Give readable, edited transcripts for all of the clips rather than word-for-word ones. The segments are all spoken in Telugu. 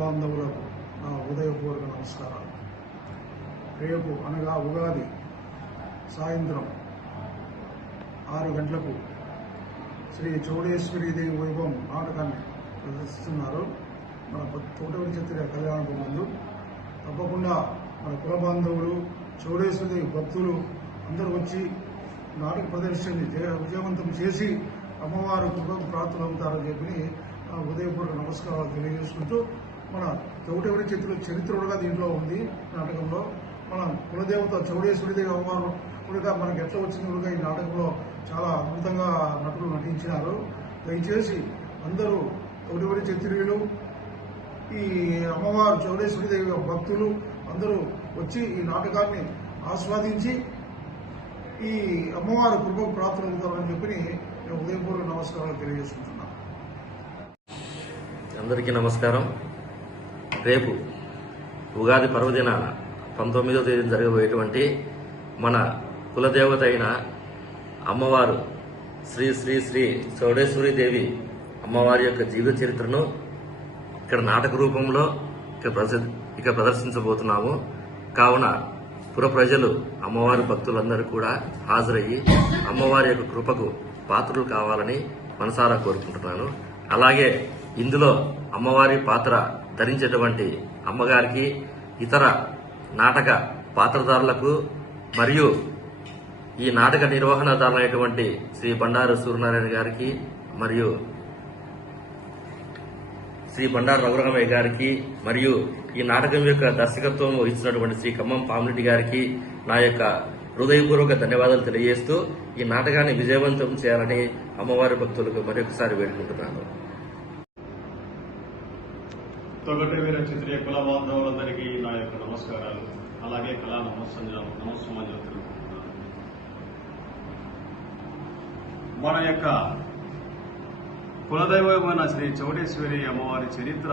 బాంధవులకు నా హృదయపూర్వక నమస్కారాలు. రేపు అనగా ఉగాది సాయంత్రం 6 గంటలకు శ్రీ చౌడేశ్వరీదేవి వైభవం నాటకాన్ని ప్రదర్శిస్తున్నారు. మన తోటవరి చిత్ర కళ్యాణం ముందు తప్పకుండా మన కుల బాంధవులు, చౌడేశ్వరీదేవి భక్తులు అందరూ వచ్చి నాటక ప్రదర్శనని విజయవంతం చేసి అమ్మవారు కృపకు ప్రాప్తులవుతారని చెప్పి హృదయపూర్వక నమస్కారాలు తెలియజేసుకుంటూ, మన చౌడేశ్వరి చిత్ర చరిత్రగా దీంట్లో ఉంది. నాటకంలో మన కులదేవత చౌడేశ్వరీదేవి అమ్మవారు కూడా మనకి ఎట్లా వచ్చింది కూడా ఈ నాటకంలో చాలా అద్భుతంగా నటులు నటించినారు. దయచేసి అందరూ చౌడేశ్వరి చిత్రీయులు, ఈ అమ్మవారు చౌడేశ్వరీదేవి భక్తులు అందరూ వచ్చి ఈ నాటకాన్ని ఆస్వాదించి ఈ అమ్మవారు కృపకు ప్రాప్తులవుతారని చెప్పి నేను ఉదయపూర్వక నమస్కారాలు తెలియజేసుకుంటున్నాను. అందరికీ నమస్కారం. రేపు ఉగాది పర్వదినాన 19వ తేదీన జరగబోయేటువంటి మన కులదేవత అయిన అమ్మవారు శ్రీ శ్రీ శ్రీ చౌడేశ్వరీదేవి అమ్మవారి యొక్క జీవిత చరిత్రను ఇక్కడ నాటక రూపంలో ఇక్కడ ప్రదర్శించబోతున్నాము. కావున పుర ప్రజలు, అమ్మవారి భక్తులందరూ కూడా హాజరయ్యి అమ్మవారి యొక్క కృపకు పాత్రలు కావాలని మనసారా కోరుకుంటున్నాను. అలాగే ఇందులో అమ్మవారి పాత్ర ధరించేటువంటి అమ్మగారికి, ఇతర నాటక పాత్రధారులకు మరియు ఈ నాటక నిర్వహణదారులైనటువంటి శ్రీ బండారు సూర్యనారాయణ గారికి మరియు శ్రీ బండారు రఘురామయ్య గారికి మరియు ఈ నాటకం యొక్క దర్శకత్వం వహిస్తున్నటువంటి శ్రీ ఖమ్మం పామిరెడ్డి గారికి నా యొక్క హృదయపూర్వక ధన్యవాదాలు తెలియజేస్తూ ఈ నాటకాన్ని విజయవంతం చేయాలని అమ్మవారి భక్తులకు మరొకసారి వేడుకుంటున్నాను. తొగటి వీర చిత్రీయ కుల బాంధవులందరికీ నా యొక్క నమస్కారాలు, అలాగే కళా నమస్సమాజం తెలుపుకుంటున్నాను. మన యొక్క కులదైవమైన శ్రీ చౌడేశ్వరి అమ్మవారి చరిత్ర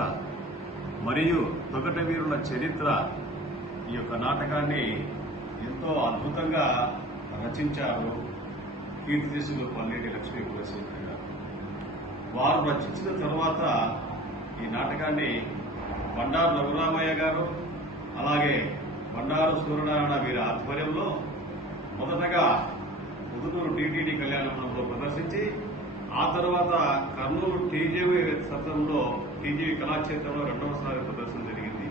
మరియు తొగట వీరుల చరిత్ర ఈ యొక్క నాటకాన్ని ఎంతో అద్భుతంగా రచించారు కీర్తిశేషులు పల్లెటి లక్ష్మీ కులశేఖర్ గారు. వారు రచించిన తర్వాత ఈ నాటకాన్ని బండారు రఘురామయ్య గారు అలాగే బండారు సూర్యనారాయణ వీరి ఆధ్వర్యంలో మొదటగా ముదునూరు టీటీడీ కళ్యాణంలో ప్రదర్శించి, ఆ తర్వాత కర్నూలు టీజీవీ సత్రంలో టీజీవీ కళాక్షేత్రంలో 2వసారి ప్రదర్శన జరిగింది.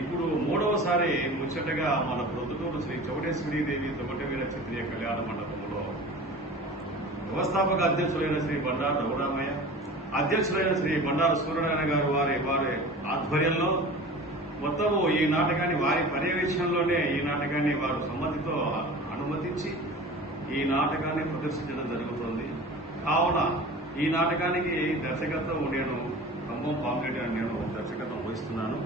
ఇప్పుడు 3వసారి ముచ్చటగా మన ప్రొద్దుటూరు శ్రీ చౌడేశ్వరీదేవి తొగటవీర చిత్రీయ కళ్యాణ మండపంలో వ్యవస్థాపక అధ్యక్షులైన శ్రీ బండారు రఘురామయ్య, అధ్యక్షులైన శ్రీ బండారు సూర్యనారాయణ గారు వారి ఆధ్వర్యంలో మొత్తము ఈ నాటకాన్ని వారి పర్యవేక్షణలోనే ఈ నాటకాన్ని వారు సమ్మతితో అనుమతించి ఈ నాటకాన్ని ప్రదర్శించడం జరుగుతుంది. కావున ఈ నాటకానికి దర్శకత్వం నేను ఖమ్మం పామిరెడ్డి అని నేను దర్శకత్వం వహిస్తున్నాను.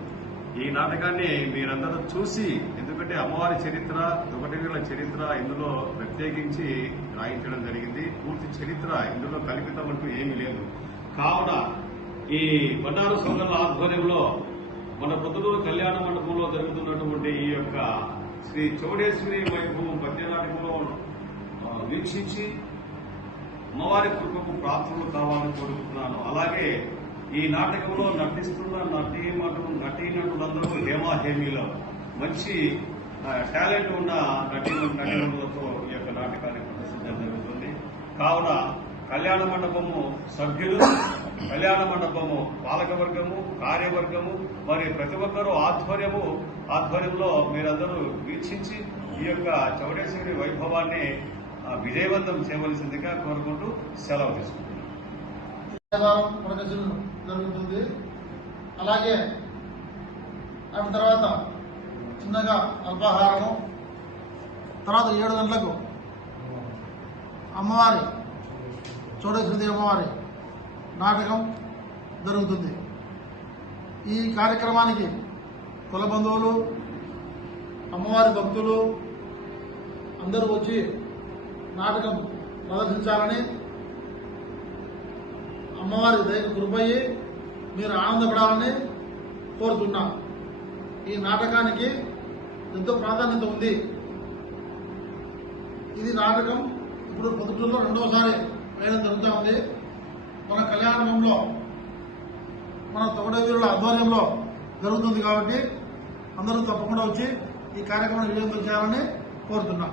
ఈ నాటకాన్ని మీరందరూ చూసి, ఎందుకంటే అమ్మవారి చరిత్ర, తొగటవీరుల చరిత్ర ఇందులో ప్రత్యేకించి రాయించడం జరిగింది. పూర్తి చరిత్ర ఇందులో కల్పితం అంటూ ఏమీ లేదు. కావున ఈ బండారు సంఘాల ఆధ్వర్యంలో మన పొద్దుటూరు కళ్యాణ మండపంలో జరుగుతున్నటువంటి ఈ యొక్క శ్రీ చౌడేశ్వరి వైభవం పద్యనాటకంలో వీక్షించి అమ్మవారి కృపకు ప్రాప్తులు కావాలని కోరుకుంటున్నాను. అలాగే ఈ నాటకంలో నటిస్తున్న నటీనటులందరూ హేమీలో మంచి టాలెంట్ ఉన్న నటీనటులతో ఈ యొక్క నాటకాన్ని ప్రదర్శించడం జరుగుతుంది. కావున కళ్యాణ మండపము సభ్యులు, కళ్యాణ మండపము పాలకవర్గము, కార్యవర్గము మరియు ప్రతి ఒక్కరూ ఆధ్వర్యంలో మీరందరూ వీక్షించి ఈ యొక్క చౌడేశ్వరి వైభవాన్ని విజయవంతం చేయవలసిందిగా కోరుకుంటూ సెలవు తీసుకుంటున్నాం. ప్రదర్శన జరుగుతుంది. అలాగే అటు తర్వాత చిన్నగా అల్పాహారము, తర్వాత 7 గంటలకు అమ్మవారి చౌడేశ్వరీదేవి అమ్మవారి నాటకం జరుగుతుంది. ఈ కార్యక్రమానికి కుల బంధువులు, అమ్మవారి భక్తులు అందరూ వచ్చి నాటకం ప్రదర్శించాలని, అమ్మవారి దయకు కృపయ్యి మీరు ఆనందపడాలని కోరుతున్నాం. ఈ నాటకానికి ఎంతో ప్రాధాన్యత ఉంది. ఇది నాటకం ఇప్పుడు పొద్దుటూరులో 2వసారి వేయడం జరుగుతూ ఉంది. మన కళ్యాణంలో మన తొగటవీరుల ఆధ్వర్యంలో జరుగుతుంది కాబట్టి అందరూ తప్పకుండా వచ్చి ఈ కార్యక్రమం విజయవంతం చేయాలని కోరుతున్నా.